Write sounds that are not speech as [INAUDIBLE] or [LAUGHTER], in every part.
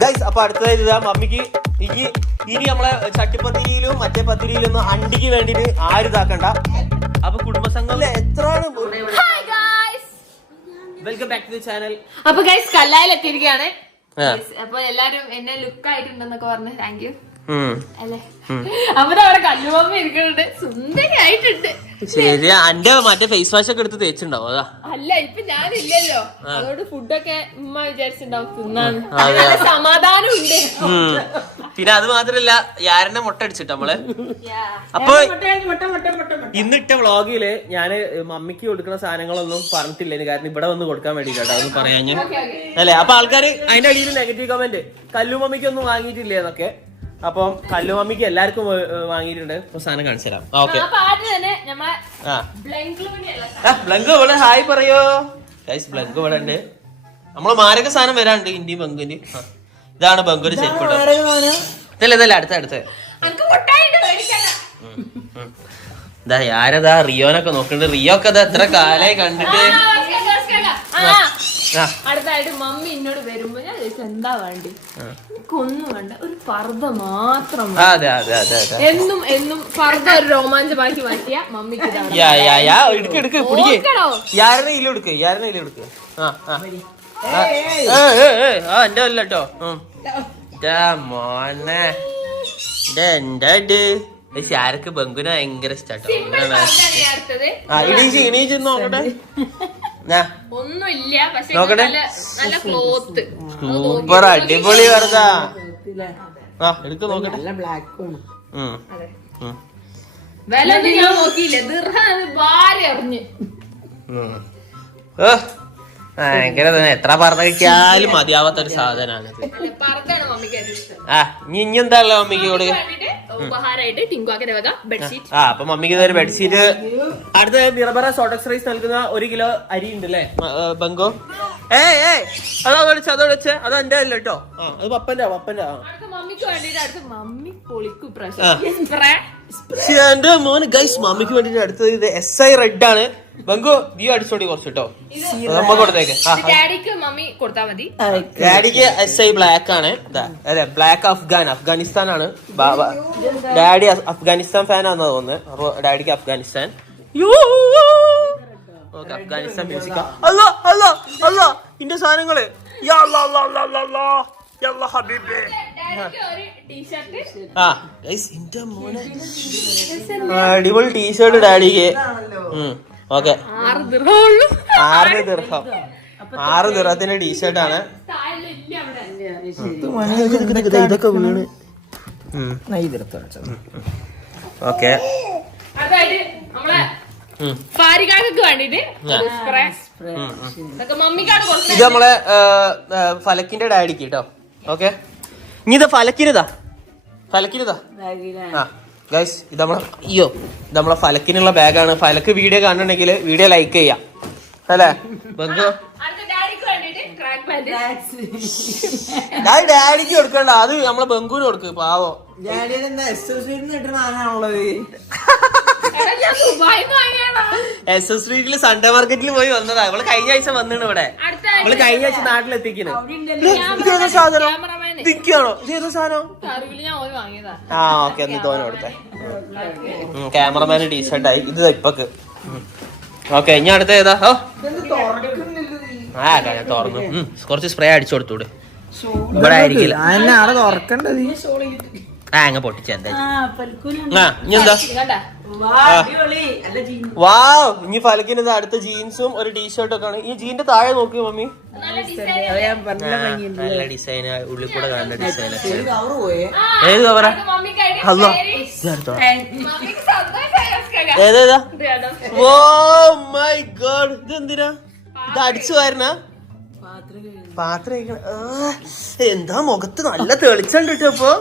Guys അപ്പൊ അടുത്തതായിട്ട് ഇതാ മമ്മിക്ക്. ഇനി ഇനി നമ്മളെ ചട്ടിപ്പത്തിരിയിലും മറ്റേ പത്തിരിയിലൊന്നും അണ്ടിക്ക് വേണ്ടിട്ട് ആരും ഇതാക്കണ്ട. അപ്പൊ കുടുംബസംഘം എത്രയാണ് വെൽക്കം ബാക്ക് ടു ചാനൽ അപ്പൊ ഗൈസ് കല്ലായിൽ എത്തിയിരിക്കുകയാണ് അപ്പൊ എല്ലാരും എന്നെ ലുക്ക് ആയിട്ടുണ്ടെന്നൊക്കെ പറഞ്ഞു. താങ്ക് യു അല്ലേ? അവിടെ കല്ലുമമ്മ ഇരിക്കുന്നുണ്ട്. ശരി അന്റെ മറ്റേ ഫേസ് വാഷ് ഒക്കെ എടുത്ത് തേച്ചിണ്ടാവും അതാ. അല്ല ഇപ്പൊ ഞാനില്ലല്ലോ. അതോട് ഫുഡൊക്കെ ഉമ്മ വിചാരിച്ചിണ്ടാവും തിന്നാന്ന്. നല്ല സമാധാനം ഉണ്ട്. പിന്നെ അത് മാത്രല്ല യാരനെ മുട്ട അടിച്ചിട്ട് നമ്മൾ അപ്പൊ ഇന്നിട്ട വ്ളോഗിൽ ഞാൻ മമ്മിക്ക് കൊടുക്കുന്ന സാധനങ്ങളൊന്നും പറഞ്ഞിട്ടില്ല കാരണം ഇവിടെ വന്ന് കൊടുക്കാൻ വേണ്ടിട്ടാ അതൊന്നും പറയാ അല്ലെ? അപ്പൊ ആൾക്കാര് അതിന്റെ അടിയിൽ നെഗറ്റീവ് കമന്റ് കല്ലുമമ്മിക്കൊന്നും വാങ്ങിയിട്ടില്ല എന്നൊക്കെ അപ്പം കല്ലുമമ്മിക്ക് എല്ലാവർക്കും വാങ്ങിയിട്ടുണ്ട്. അപ്പൊ സാധനം കാണിച്ചു തരാം. ഓക്കെ. ബ്ലങ്ക് ഇവിടെ ഹായ് പറയോ? ഗൈസ് ബ്ലങ്ക് ഇവിടെ ഉണ്ട്. നമ്മൾ മാരക സാധനം വരാണ്ട് ഇന്ത്യയും ബംഗുവിന്റെ ഇതാണ് ബംഗുവിന്റെ ചെരുപ്പ് ഇതല്ല ഇതല്ല അടുത്ത അടുത്ത. ഇതാ ആരതാ റിയോനൊക്കെ നോക്കണ്ട്. റിയോ ഒക്കെ അത് എത്ര കാലായി കണ്ടിട്ട്. അടുത്തായിട്ട് മമ്മി എന്നോട് വരുമ്പോ ഞാൻ ചോദിച്ചു എന്താ വേണ്ടി? എനിക്കൊന്നും വേണ്ട ഒരു പർദ്ദ മാത്രം അതെ അതെ അതെ അതെ. എന്നും എന്നും പർദ്ദ ഒരു രോമാഞ്ചമാക്കി മാറ്റിയ മമ്മിക്ക് യാ യാ യാ എടുക്ക് എടുക്ക് പിടിക്ക്. എടുക്ക് എടുക്ക്. ആ ആ. ആ, ഏ, ഏ, ഏ, ആ എന്റെ അല്ല കേട്ടോ. മോനെ. എന്താ ബംഗുന ഭയങ്കര ഇഷ്ടാട്ടോ ആ ഇണീച്ച് ഇണീച്ച് നോക്കട്ടെ. ഒന്നുമില്ല പക്ഷെ നോക്കട്ടെ. നല്ല നല്ല ക്ലോത്ത് സൂപ്പർ അടിപൊളി വെറുതാ. ആ നോക്കട്ടെ. നല്ല ബ്ലാക്ക് ആണ്. ഉം, അതെ. ഉം, വില ഒന്നും ഞാൻ നോക്കിയില്ല. ദീർഘം ഭാര്യ അറിഞ്ഞ്. ഉം. ഓ, ഭയങ്കര തന്നെ. എത്ര പറഞ്ഞ കിട്ടിയാലും മതിയാവാത്ത ഒരു സാധനമാണ് അല്ല പർദ്ദയാണ് മമ്മിക്ക് ഏറ്റവും ഇഷ്ടം. ആ ഇനി ഇനി എന്താ ഉള്ളത് മമ്മിക്ക് കൊടുക്ക വേണ്ടിട്ട് ഉപഹാരമായിട്ട് ടിങ്കുവാക്കിന്റെ വക ബെഡ്ഷീറ്റ് ആ അപ്പൊ മമ്മിക്ക് ഇതൊരു ബെഡ്ഷീറ്റ് അടുത്ത നിറബറ സോട്ടക്സ് റൈസ് നൽകുന്ന ഒരു കിലോ അരി ഉണ്ട് അല്ലേ ബംഗോ? ഏ ഏ അതാ വിളിച്ച അതോ വിളിച്ച അത് എന്റെ അല്ല കേട്ടോ. ആ അത് പപ്പന്റെ പപ്പന്റെ അടുത്ത മമ്മിക്ക് വേണ്ടിട്ട് അടുത്ത മമ്മി പൊളിക്കും എന്റെ മോന് ഗൈസ് മമ്മിക്ക് വേണ്ടിട്ട് അടുത്തത് ഇത് എസ് ഐ റെഡ് ആണ്. ബംഗോ നീ അടിച്ചോടി കുറച്ച് കേട്ടോ. നമ്മ കൊടുത്തേക്ക്. ഡാഡിക്ക് മമ്മി കൊടുത്താ മതി. ഡാഡിക്ക് എസ് ഐ ബ്ലാക്ക് ആണ്. ദാ, അതെ ബ്ലാക്ക് അഫ്ഗാൻ അഫ്ഗാനിസ്ഥാൻ ആണ്. ബാബ ഡാഡി അഫ്ഗാനിസ്ഥാൻ ഫാൻ ആണെന്ന് തോന്നുന്നത് അപ്പൊ ഡാഡിക്ക് അഫ്ഗാനിസ്ഥാൻ. ഓക്കെ അഫ്ഗാനിസ്ഥാൻ മ്യൂസിക് അല്ല അല്ല അല്ല. ഇന്റെ സാധനങ്ങൾ. അടിപൊളി ടീഷർട്ട് ഡാഡിക്ക്. ഓക്കെ. ആറ് ദീർഘം ആറ് ദീർഘത്തിന്റെ ടീഷർട്ടാണ്. ഇതൊക്കെ ടീഷർട്ട് ഓക്കെ. അതായത് നമ്മളെ വേണ്ടിട്ട് ഇത് നമ്മളെ ഫലക്കിന്റെ ഡാഡിക്ക് കേട്ടോ ഓക്കെ. ഇനി ഇത് ഫലക്കിനിതാ. ഫലക്കിനിതാ. ആ ഗൈസ് ഇത് നമ്മളെ അയ്യോ ഇത് നമ്മളെ ഫലക്കിനുള്ള ബാഗാണ്. ഫലക്ക് വീഡിയോ കാണുന്നുണ്ടെങ്കിൽ വീഡിയോ ലൈക്ക് ചെയ്യാം. അല്ലേ? ബംഗു അടുത്ത ഡാഡിക്ക് വേണ്ടിട്ട് ക്രാക്ക് പാന്റ് ഞാൻ ഡാഡിക്ക് കൊടുക്കണ്ട. അത് നമ്മളെ ബംഗൂര് കൊടുക്ക് പാവോ. എസ് എസ് സ്ട്രീറ്റിൽ സൺഡേ മാർക്കറ്റിൽ പോയി വന്നതാ. അവൾ കഴിഞ്ഞ ആഴ്ച വന്നിണ് ഇവിടെ. അടുത്ത അവൾ കഴിഞ്ഞ ആഴ്ച നാട്ടിലെത്തിക്കുന്നു സാധനം? വാങ്ങിയതാ. ആ ഓക്കെ തോന്നെ കൊടുത്തേ. ക്യാമറമാൻ ടീഷർട്ടായി ഇത് ഇപ്പൊക്ക്. ഓക്കെ ഇനി അടുത്ത ഏതാ? ഓ. ആ ഞാൻ തുറന്നു. കുറച്ച് സ്പ്രേ അടിച്ചു കൊടുത്തൂടെ ഇവിടെ ആയിരിക്കില്ല. ആ അങ്ങ് പൊട്ടിച്ച എന്താ ആ ഇനി എന്താ? ഫലക്കിന് അടുത്ത ജീൻസും ഒരു ടീഷർട്ടും ഒക്കെ ആണ്. ഈ ജീന്റെ താഴെ നോക്കി മമ്മി. നല്ല ഡിസൈൻ ഉള്ളിൽ കൂടെ കാണുന്ന ഡിസൈൻ ഏത് കവറാ ഓസ്കാർ. ഏതേതാ? ഓ മൈ ഗോഡ് ഇത് എന്തിനാ ഇത് അടിച്ചു വാരണ? പാത്രം ആ, എന്താ മുഖത്ത് നല്ല തെളിച്ചുണ്ട് കേട്ടോ ഇപ്പൊ.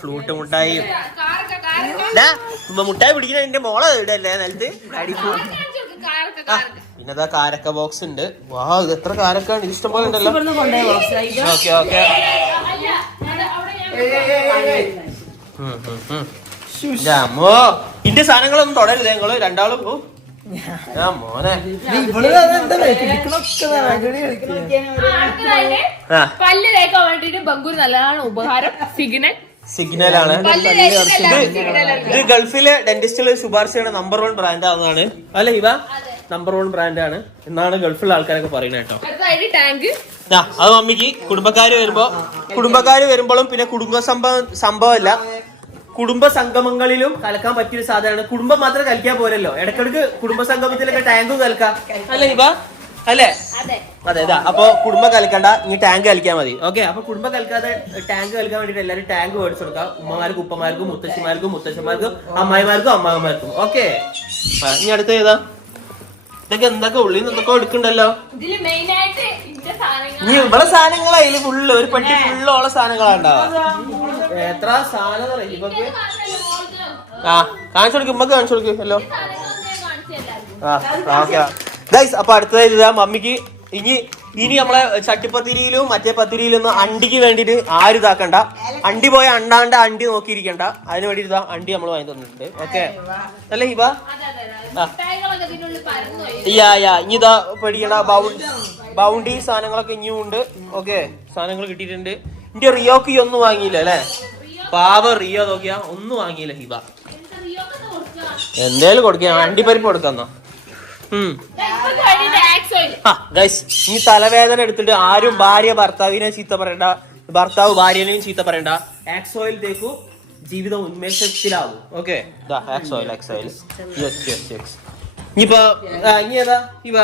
ഫ്ലൂട്ട് മുട്ടായി. കാറൊക്കെ കാറൊക്കെ. ഡാ, മുട്ടായി പിടിക്കുന്ന എന്റെ മോളെ ഇടല്ലേ നിലത്ത്? പിന്നെതാ കാരക്ക ബോക്സ് ഉണ്ട്. വാ ഇത് എത്ര കാരക്കാണ് ഇത് ഇഷ്ടം പോലെ ഉണ്ടല്ലോ. Okay okay. അമ്മോ ഇന്റെ സാധനങ്ങളൊന്നും തൊടരുത് ഞങ്ങൾ. രണ്ടാളും ഓ. ആ മോനെ. ആ. പല്ല് തേക്കാൻ വേണ്ടിട്ട് ബംഗൂർ നല്ലതാണ് ഉപഹാരം. സിഗ്നൽ. സിഗ്നൽ ആണ് പല്ല് തേച്ചിട്ടല്ല സിഗ്നൽ ഇത് ഗൾഫിലെ ഡെന്റിസ്റ്റുകൾ ശുപാർശ ചെയ്യുന്ന നമ്പർ വൺ ബ്രാൻഡ് ആണെന്നാണ് അല്ലെ ഇവ നമ്പർ വൺ ബ്രാൻഡ് ആണ്. എന്നാണ് ഗൾഫിലെ ആൾക്കാരൊക്കെ പറയുന്നത് കേട്ടോ. ടാങ്ക്. അത് മമ്മിക്ക്. കുടുംബക്കാര് വരുമ്പോ കുടുംബക്കാര് വരുമ്പോഴും പിന്നെ കുടുംബ സംഭവം സംഭവമല്ല കുടുംബ സംഗമങ്ങളിലും കലക്കാൻ പറ്റിയൊരു സാധനമാണ്. കുടുംബം മാത്രം കലിക്കാൻ പോരല്ലോ. ഇടക്കിടക്ക് കുടുംബ സംഗമത്തിലൊക്കെ ടാങ്കും കലക്കാം. അല്ലേ ഇവ? അല്ലേ? അതെ. അതെ ഇതാ. അപ്പൊ കുടുംബം കലക്കണ്ട. ഇനി ടാങ്ക് കളിക്കാൻ മതി. ഓക്കെ അപ്പൊ കുടുംബം കലക്കാതെ ടാങ്ക് കളിക്കാൻ വേണ്ടിട്ട് എല്ലാവരും ടാങ്ക് മേടിച്ചു കൊടുക്കാം. ഉമ്മമാർക്കും ഉപ്പമാർക്കും മുത്തശ്ശിമാർക്കും മുത്തശ്ശന്മാർക്കും അമ്മായിമാർക്കും അമ്മാവന്മാർക്കും. ഓക്കെ. ഇനി അടുത്ത ഏതാ? ഇതൊക്കെ എന്തൊക്കെ ഉള്ളിൽ നിന്ന് എന്തൊക്കെ എടുക്കണ്ടല്ലോ? ഇതിൽ മെയിൻ ആയിട്ട് ഇതിന്റെ സാധനങ്ങൾ ഇനി ഇവിടെ സാധനങ്ങളാ. ഇതിൽ ഫുള്ള് ഒരു പട്ടി ഫുള്ള് ഉള്ള ഉണ്ടാവാ എത്ര സാധനം ആ കാണിച്ചു കൊടുക്കും ഉമ്മക്ക് കാണിച്ചു കൊടുക്കും ഹലോ. ആ ഓക്കെ. ഗൈസ് അപ്പൊ അടുത്തതായി മമ്മിക്ക്. ഇനി ഇനി നമ്മളെ ചട്ടിപ്പത്തിരിയിലും മറ്റേ പത്തിരിയിലൊന്നും അണ്ടിക്ക് വേണ്ടിട്ട് ആരും ഇതാക്കണ്ട. അണ്ടി പോയ അണ്ടാണ്ട് അണ്ടി നോക്കിയിരിക്കണ്ട. അതിന് വേണ്ടിട്ട് ഇതാ അണ്ടി നമ്മൾ വാങ്ങി തന്നിട്ടുണ്ട്. ഓക്കെ. അല്ലേ ഹിബ? യാ യാ ഇനി ഇതാ പേടിക്കണ്ട. ബൗണ്ടി ബൗണ്ടി സാധനങ്ങളൊക്കെ ഇനിയും ഉണ്ട്. ഓക്കെ സാധനങ്ങൾ കിട്ടിയിട്ടുണ്ട്. ഇന്റെ റിയോക്ക് ഒന്നും വാങ്ങിയില്ല അല്ലേ? പാവ റിയോ നോക്കിയാ ഒന്നും വാങ്ങിയില്ല ഹിബ? എന്തേലും കൊടുക്കാം അണ്ടിപ്പരിപ്പ് കൊടുക്കാന്നോ ഉം. ഈ തലവേദന എടുത്തിട്ട് ആരും ഭാര്യ ഭർത്താവിനെ ചീത്ത പറയണ്ട. ഭർത്താവ് ഭാര്യനെയും ചീത്ത പറയണ്ട. ആക്സ് ഓയിൽ തേക്കൂ ജീവിതം ഉന്മേഷത്തിലാവും. Okay Axe oil yes yes yes ഇനിയിപ്പോ ഇനി ഏതാ ഇവ.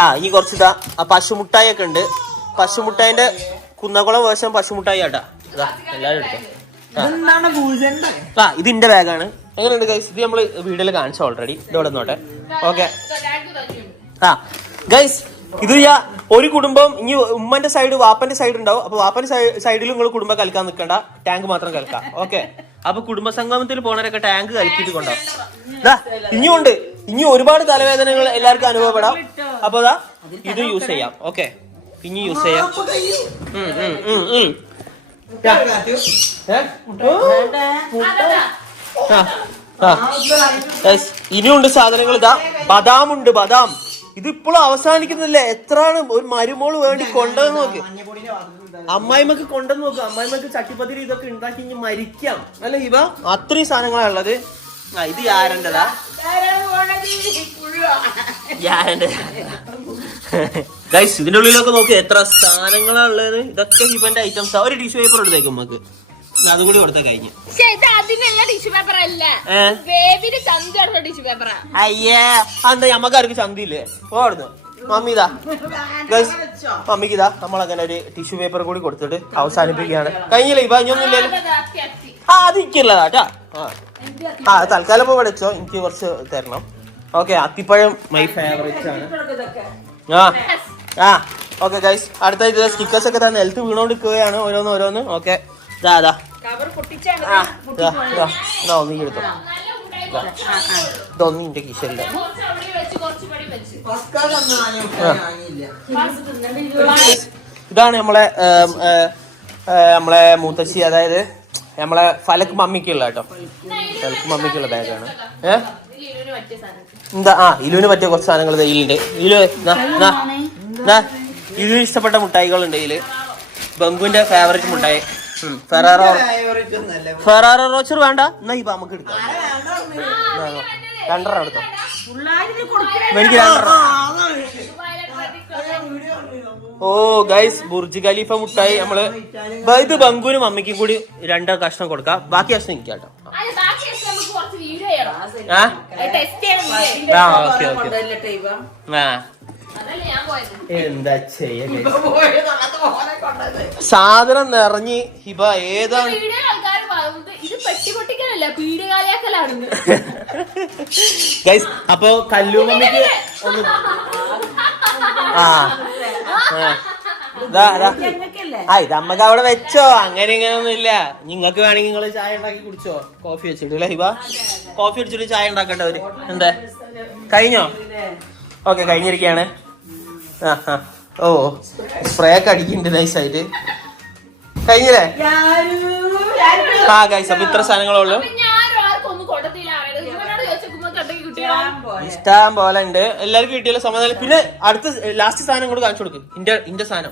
ആ ഇനി കുറച്ചിതാ ആ പശുമുട്ടായി ഒക്കെ ഉണ്ട്. പശുമുട്ടായിന്റെ കുന്നകുളം വേഷം പശുമുട്ടായി ആട്ടാ ഇതാ എല്ലാവരും എടുത്തോ. ആ. ഇതിന്റെ ബാഗാണ്. എങ്ങനെയുണ്ട് ഗൈസ് ഇത് നമ്മൾ വീഡിയോയിൽ കാണിച്ചു ഓൾറെഡി ഇതോടെ നോട്ടെ ഓക്കെ ഇതാ. ആ ഗൈസ് ഇത് ഞാൻ ഒരു കുടുംബം ഇനി ഉമ്മന്റെ സൈഡ് വാപ്പന്റെ സൈഡ് ഉണ്ടാവും. അപ്പൊ വാപ്പന്റെ സൈഡിലും നിങ്ങൾ കുടുംബം കലക്കാൻ നിൽക്കണ്ട. ടാങ്ക് മാത്രം കലക്കാം. ഓക്കെ അപ്പൊ കുടുംബ സംഗമത്തിൽ പോണവരൊക്കെ ടാങ്ക് കലക്കിയിട്ട് കൊണ്ടാവും ഇനിയുണ്ട് ഇനി ഒരുപാട് തലവേദനകൾ എല്ലാവർക്കും അനുഭവപ്പെടാം. അപ്പൊ ദാ ഇത് യൂസ് ചെയ്യാം. ഓക്കെ ഇനി യൂസ് ചെയ്യാം. ഇനിയുണ്ട് സാധനങ്ങൾ. ഇതാ ബദാം ഉണ്ട് ബദാം. ഇത് ഇപ്പോഴും അവസാനിക്കുന്നില്ല എത്രയാണ് ഒരു മരുമോൾ വേണ്ടി കൊണ്ടുവന്ന് നോക്ക്. അമ്മായിമ്മക്ക് കൊണ്ടുവന്ന് നോക്ക്. അമ്മായിമ്മക്ക് ചട്ടിപ്പത്തിരി ഇതൊക്കെ ഉണ്ടാക്കി ഇനി മരിക്കാം. അല്ല ഇവ? അത്രയും സാധനങ്ങളാണുള്ളത് ആ ഇത് യാരന്റെ ഗൈസ് ഇതിന്റെ ഉള്ളിലൊക്കെ നോക്ക് എത്ര സാധനങ്ങളാ ഉള്ളത് ഇതൊക്കെ ഹിബന്റെ ഐറ്റംസ് ഒരു ടിഷ്യൂ പേപ്പർ എടുത്തേക്കും നമുക്ക് അതും കൂടി കൊടുത്താൽ കഴിഞ്ഞു. അയ്യേ എന്താ നമ്മക്കാർക്ക് ചന്തില്ലേ പോടുന്നു മമ്മിതാ ഗൈസ് മമ്മിക്കിതാ നമ്മളങ്ങനെ ഒരു ടിഷ്യൂ പേപ്പർ കൂടി കൊടുത്തിട്ട് അവസാനിപ്പിക്കുകയാണ്. കഴിഞ്ഞില്ലേ? ഇപ്പൊ ഇനിയൊന്നുമില്ലല്ലോ ആ അത് എനിക്കുള്ളതാ ആ ആ തൽക്കാലം ഇപ്പൊ വിളിച്ചോ. എനിക്ക് കുറച്ച് തരണം. ഓക്കെ അത്തിപ്പഴം മൈ ഫേവറേറ്റ് ആണ്. ആ. ആ ഓക്കെ ഗൈസ് അടുത്ത ഇത് സ്റ്റിക്കേഴ്സ് ഒക്കെ തന്നെ. നിലത്ത് വീണോണ്ടിരിക്കുകയാണ് ഓരോന്ന് ഓരോന്ന്. ഓക്കെ ഇതാ. അതാ ഒന്നും എടുത്തോ. ഇതൊന്നും എന്റെ ഇതാണ് നമ്മളെ നമ്മളെ മൂത്തശ്ശി. അതായത് നമ്മളെ ഫലക്ക് മമ്മിക്കുള്ള കേട്ടോ. ഫലക്ക് മമ്മിക്കുള്ള ബാഗാണ്. ഏ? എന്താ? ആ ഇലുവിന് പറ്റിയ കുറച്ച് സാധനങ്ങൾ ഇതിലുണ്ട്. ഇലു. ഇലുവിന് ഇഷ്ടപ്പെട്ട മുട്ടായികളുണ്ട് ഇതിൽ. ബംഗുവിന്റെ ഫേവറേറ്റ് മുട്ടായി. ഫെറാറോ. ഫെറാറോ റോച്ചർ വേണ്ട? എന്നാ ഇപ്പൊ നമുക്ക് എടുക്കാം. രണ്ടര എടുക്കാം രണ്ടെണ്ണം എടുത്തോ. എനിക്ക് രണ്ടെണ്ണം. ഓ ഗൈസ് ബുർജ് ഖലീഫ മുട്ടായി നമ്മൾ ഇത് ബംഗൂരും അമ്മയ്ക്കും കൂടി രണ്ട് കഷ്ണം കൊടുക്കാം. ബാക്കി കഷ്ണം എനിക്ക് കേട്ടോ. ആ ഓക്കെ ഓക്കെ. എന്താ ചെയ്യാ സാധനം നിറഞ്ഞ് ഹിബ ഏതാണ്? ഗൈസ് [LAUGHS] അപ്പൊ കല്ലു ഒന്ന് ആ. ഇത് അമ്മയ്ക്ക് അവിടെ വെച്ചോ. അങ്ങനെ ഇങ്ങനെയൊന്നും ഇല്ല. നിങ്ങക്ക് വേണമെങ്കിൽ നിങ്ങൾ ചായ ഉണ്ടാക്കി കുടിച്ചോ. കോഫി വെച്ചിട്ട് അല്ലേ ഹിബ? കോഫി അടിച്ചിട്ട് ചായ ഉണ്ടാക്കട്ടെ അവർ. എന്താ? കഴിഞ്ഞോ? ഓക്കെ കഴിഞ്ഞിരിക്കയാണ്. ആ ആ. ഓ സ്പ്രേ ഒക്കെ അടിക്കുന്നുണ്ട് നൈസായിട്ട് കഴിഞ്ഞില്ലേ? ആ ഗൈസ് അപ്പൊ ഇത്ര സാധനങ്ങളേ ഇഷ്ടം പോലെ ഉണ്ട്. എല്ലാവർക്കും കിട്ടിയല്ലോ സമാധാനം പിന്നെ അടുത്ത ലാസ്റ്റ് സാധനം കൂടെ കാണിച്ചു കൊടുക്കും. ഇന്റെ ഇന്റെ സാധനം.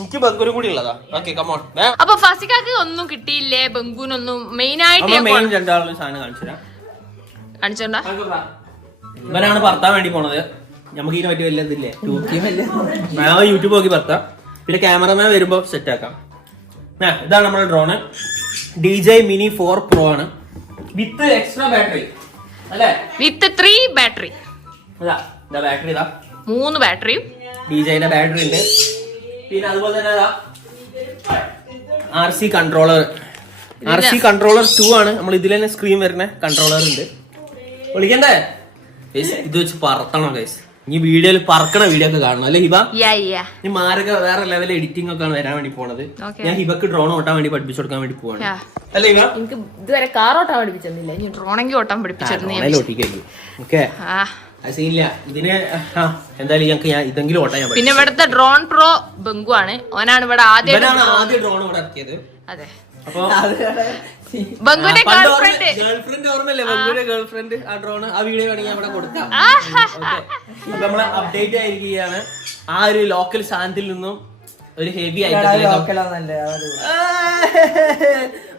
എനിക്ക് ബർഗറും കൂടി ഉള്ളതാ. ഓക്കെ കമോൺ അപ്പൊ ഫസിക്കാക്ക് ഒന്നും കിട്ടിയില്ലേ? ബംഗൂനൊന്നും മെയിൻ ആയിട്ട് മെയിൻ രണ്ടാളും സാധനം കാണിച്ചു കാണിച്ചോണ്ടാ? ഇവനാണ് പറത്താൻ വേണ്ടി പോണത്. നമുക്ക് ഇതിനെ പറ്റി വല്ലതില്ലേ ഞാൻ യൂട്യൂബ് നോക്കി പറത്താം പിന്നെ ക്യാമറമാൻ വരുമ്പോ സെറ്റ് ആക്കാം. ഇതാണ് നമ്മുടെ drone D J mini four pro ആണ്. With extra battery with three battery. Battery ഇതാ. മൂന്ന് ബാറ്ററിയും. ഡി ജെന്റെ ബാറ്ററി ഉണ്ട്. പിന്നെ അതുപോലെ തന്നെ R C controller R C controller two ആണ്. നമ്മൾ ഇതിൽ തന്നെ സ്ക്രീൻ വരുന്ന കൺട്രോളർ ഉണ്ട്. വിളിക്കണ്ടേ? ഇത് വെച്ച് പറത്തണം ഗൈസ് ഈ വീഡിയോയിൽ പറക്കണ വീഡിയോ ഒക്കെ കാണണം. അല്ലെ ഹിബ? യാ യാ ഈ മാരക വേറെ ലെവൽ എഡിറ്റിംഗ് ഒക്കെ ആണ് വരാൻ വേണ്ടി പോണത്. ഞാൻ ഹിബക്ക് ഡ്രോൺ ഓട്ടാൻ വേണ്ടി പഠിപ്പിച്ചു കൊടുക്കാൻ വേണ്ടി പോവാണ്. അല്ലെ ഹിബ? എനിക്ക് ഇതുവരെ കാർ ഓട്ടാൻ പഠിപ്പിച്ചിരുന്നില്ല. ഇനി ഡ്രോണെങ്കിൽ ഓട്ടാൻ പഠിപ്പിച്ചിരുന്നു. ഓക്കെ ഇതിന് എന്തായാലും ഞങ്ങൾക്ക് ഞാൻ ഇതെങ്കിലും ഓട്ടാൻ ഞാൻ പിന്നെ ഇവിടുത്തെ ഡ്രോൺ പ്രോ ബംഗു ആണ് ഓനാണ് ഇവിടെ ആദ്യം ആദ്യം ഡ്രോൺ ഇവിടെ ഇറക്കിയത്. അപ്പൊ അതെ ബംഗുവിന്റെ ഗേൾ ഫ്രണ്ട് ഗേൾഫ്രണ്ട് ഓർമ്മല്ലേ ബംഗുവിന്റെ ഗേൾഫ്രണ്ട് ആ ഡ്രോൺ ആ വീഡിയോ വേണമെങ്കിൽ അവിടെ കൊടുക്കാം നമ്മൾ അപ്ഡേറ്റ് ആയിരിക്കുകയാണ്. ആ ഒരു ലോക്കൽ സാധനത്തിൽ നിന്നും ഒരു ഹെവി ആയിട്ട്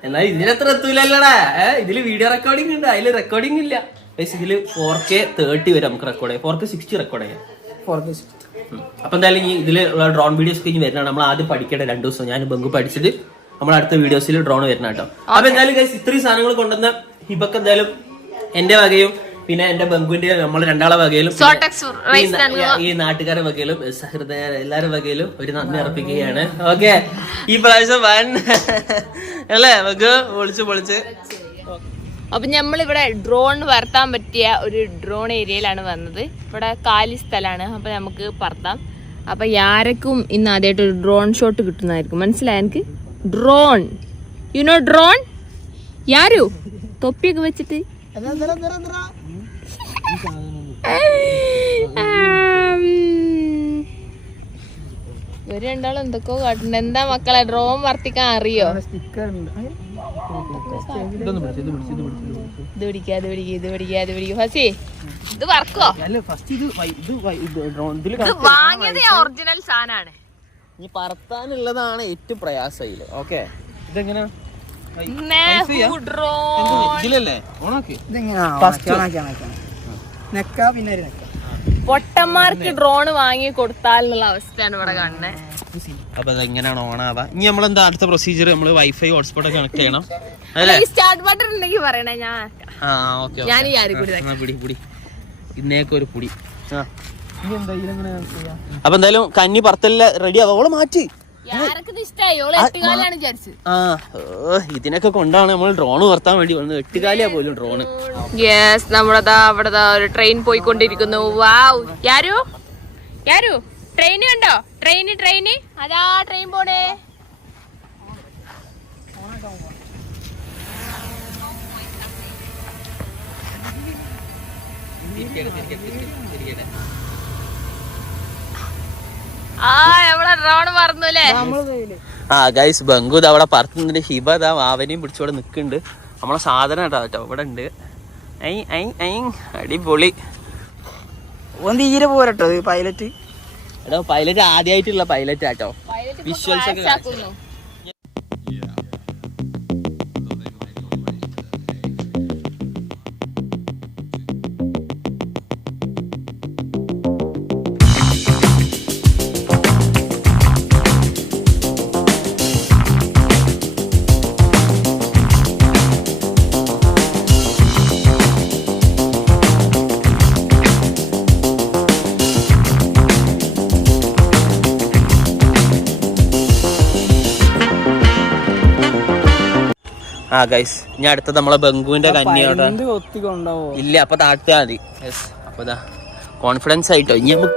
എന്നാൽ ഇതിനത്ര എത്തൂലല്ലടാ. എത്തൂലല്ലേ ഇതിൽ വീഡിയോ റെക്കോർഡിംഗ് ഉണ്ട്. അതിൽ റെക്കോർഡിംഗ് ഇല്ല. ഇതിൽ ഫോർ കെ തേർട്ടി വരെ നമുക്ക് റെക്കോർഡ് ചെയ്യാം. ഫോർ കെ സിക്സ്റ്റി റെക്കോർഡ് ചെയ്യാം. ഉം. അപ്പൊ എന്തായാലും ഈ ഇതിൽ ഡ്രോൺ വീഡിയോസ് കഴിഞ്ഞ് വരുന്നതാണ്. നമ്മൾ ആദ്യം പഠിക്കേണ്ട രണ്ടു ദിവസം. ഞാൻ ബംഗു പഠിച്ചിട്ട് നമ്മൾ അടുത്ത വീഡിയോസിൽ ഡ്രോൺ വരുന്ന കേട്ടോ. അപ്പൊ എന്തായാലും ഗൈസ് ഇത്രയും സാധനങ്ങൾ കൊണ്ടുവന്ന ഹിബക്ക് എന്തായാലും എന്റെ വകയും പിന്നെ എന്റെ ബംഗുവിന്റെ നമ്മൾ രണ്ടാളെ വകയിലും ഈ റൈസ് ന- ഈ നാട്ടുകാരുടെ വകയിലും സഹൃദയ എല്ലാരും വകയിലും ഒരു നന്ദി അർപ്പിക്കുകയാണ്. ഓക്കെ ഈ പ്രാവശ്യം വൻ അല്ലേ നമുക്ക് പൊളിച്ച് പൊളിച്ച്. അപ്പൊ നമ്മൾ ഇവിടെ ഡ്രോൺ വർത്താൻ പറ്റിയ ഒരു ഡ്രോൺ ഏരിയയിലാണ് വന്നത്. ഇവിടെ കാലി സ്ഥലമാണ്. അപ്പൊ നമുക്ക് പറത്താം. അപ്പൊ ആരക്കും ഇന്ന് ആദ്യമായിട്ട് ഒരു ഡ്രോൺ ഷോട്ട് കിട്ടുന്നതായിരിക്കും. മനസ്സിലായ എനിക്ക്? ഡ്രോൺ യു നോ ഡ്രോൺ യാരു തൊപ്പിയൊക്കെ വെച്ചിട്ട് ഒരു ഇവർ രണ്ടാളും എന്തൊക്കെയോ കാട്ടുണ്ട് എന്താ മക്കളെ ഡ്രോൺ വർത്തിക്കാൻ അറിയോ? ഇത് പിടിക്കാ ഇത് പിടിക്കുക ഇത് പിടിക്കുക ഇത് പിടിക്കുക ഫസി ഇത് വർക്കോ? ഇത് വാങ്ങിയത് ഒറിജിനൽ സാധനമാണ്. ഈ പറത്താനുള്ളതാണ് ഏറ്റവും ഓക്കെ നെക്ക പിന്നെ ഒരു നെക്ക. പൊട്ടന്മാർക്ക് ഡ്രോൺ വാങ്ങി കൊടുത്താലുള്ള അവസ്ഥയാണ് ഇവിടെ കാണുന്നത് അപ്പൊ അത് ഓൺ ഓണാവാ. ഇനി നമ്മളെന്താ അടുത്ത പ്രൊസീജിയർ നമ്മൾ വൈഫൈ ഹോട്ട്സ്പോട്ട് കണക്ട് ചെയ്യണം. അല്ലേ സ്റ്റാർട്ട് ബട്ടൺ ഉണ്ടെങ്കിൽ പറയണേ ഞാൻ ആ ഓക്കെ ഞാൻ ഈ ആരും കൂടി പുടി പുടി. ഒരു പുടി. ആ. അപ്പൊ എന്തായാലും കന്നി പറത്തല്ല റെഡി ആവാ. മാറ്റി. ഇതിനൊക്കെ കൊണ്ടാണ് നമ്മൾ ഡ്രോൺ വർത്താൻ വേണ്ടി വന്നത്. എട്ടുകാലിയാ പോലും ഡ്രോണ് യെസ് നമ്മളതാ അവിടെ ദാ ഒരു ട്രെയിൻ പോയിക്കൊണ്ടിരിക്കുന്നു. വാവ് യാരു? യാരു? ട്രെയിൻ കണ്ടോ? ട്രെയിന് ട്രെയിന് അതാ ട്രെയിൻ പോണേ. തിരികെ തിരികെ തിരികെ ആ ഗൈസ് ബംഗു അവിടെ പറത്തുന്നുണ്ട് ഹിബ ദാ പിടിച്ചു ഇവിടെ നിൽക്കുന്നുണ്ട്. നമ്മളെ സാധനം കേട്ടോ കേട്ടോ ഇവിടെ ഉണ്ട്. ഐ ഐ ഐ അടിപൊളി. ഓൻ തീരെ പോരട്ടോ ഇത് പൈലറ്റ് എടോ പൈലറ്റ് ആദ്യമായിട്ടുള്ള പൈലറ്റ് ആട്ടോ വിഷ്വൽസ് ഒക്കെ ആ ഗൈസ് ഇനി അടുത്തത് നമ്മളെ ബംഗുവിന്റെ കന്യോടെ ഇല്ല അപ്പൊ താഴ്ത്തിയാ മതി. അപ്പൊ ഇതാ കോൺഫിഡൻസ് ആയിട്ടോ. ഇനി നമുക്ക്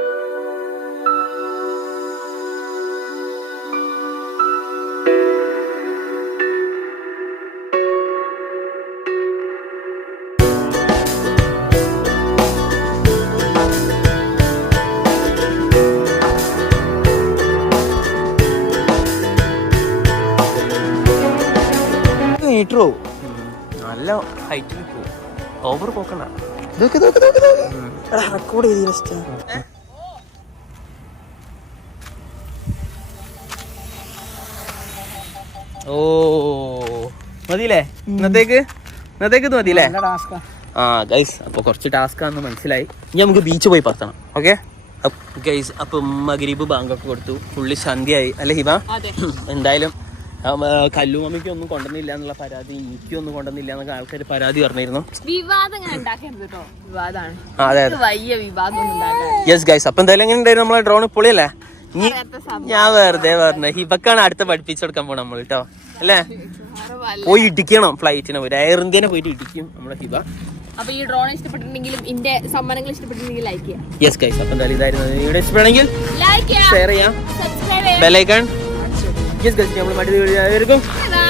ഓവർ പോക്കണ്ട. റെക്കോർഡ് ഓ മതിയില്ലേ? ഇന്നത്തേക്ക്? ഇന്നത്തേക്ക് മതിയില്ലേ? ആ ഗൈസ് അപ്പോൾ കുറച്ച് ടാസ്ക് ആണെന്ന് മനസ്സിലായി. ഇനി നമുക്ക് ബീച്ച് പോയി പറത്തണം ഓക്കെ ഗൈസ് അപ്പം മഗരീബ് ബാങ്കൊക്കെ കൊടുത്തു. ഫുള്ള് സന്ധ്യയായി. അല്ലേ ഹിബ? അതെ. എന്തായാലും കല്ലുമമ്മിക്ക് ഒന്നും കൊണ്ടുവന്നില്ല എന്നുള്ള പരാതി എനിക്കൊന്നും കൊണ്ടുവന്നില്ല എന്നൊക്കെ ആൾക്കാർ പരാതി പറഞ്ഞിരുന്നു. യെസ് ഗൈസ് അപ്പൊ എന്തായാലും എങ്ങനെ ഉണ്ടായിരുന്നു നമ്മളെ ഡ്രോൺ പൊളിയല്ലേ. ഞാൻ വെറുതെ പറഞ്ഞു ഹിബക്കാണ് അടുത്ത പഠിപ്പിച്ചു കൊടുക്കാൻ പോണം നമ്മൾ കേട്ടോ അല്ലേ? പോയി ഇടിക്കണം ഫ്ലൈറ്റിനെ പോയി എയർ ഇന്ത്യനെ പോയിട്ട് ഇടിക്കും നമ്മളെ ഹിബ. അപ്പൊ ഈ ഡ്രോൺ ഇഷ്ടപ്പെട്ടിട്ടുണ്ടെങ്കിലും ഇന്റെ സമ്മാനങ്ങൾ ഇഷ്ടപ്പെട്ടിട്ടുണ്ടെങ്കിൽ ലൈക്ക് ചെയ്യാം. യെസ് ഗൈസ് അപ്പൊ എന്തായാലും ഇതായിരുന്നു. ഇവിടെ ലൈക്ക് ചെയ്യാം. ഷെയർ ചെയ്യാം. ബെലൈക്കൺ യെസ് ഗൈസ് നമ്മൾ മറ്റൊരു വീഡിയോ ആയിരിക്കും Bye.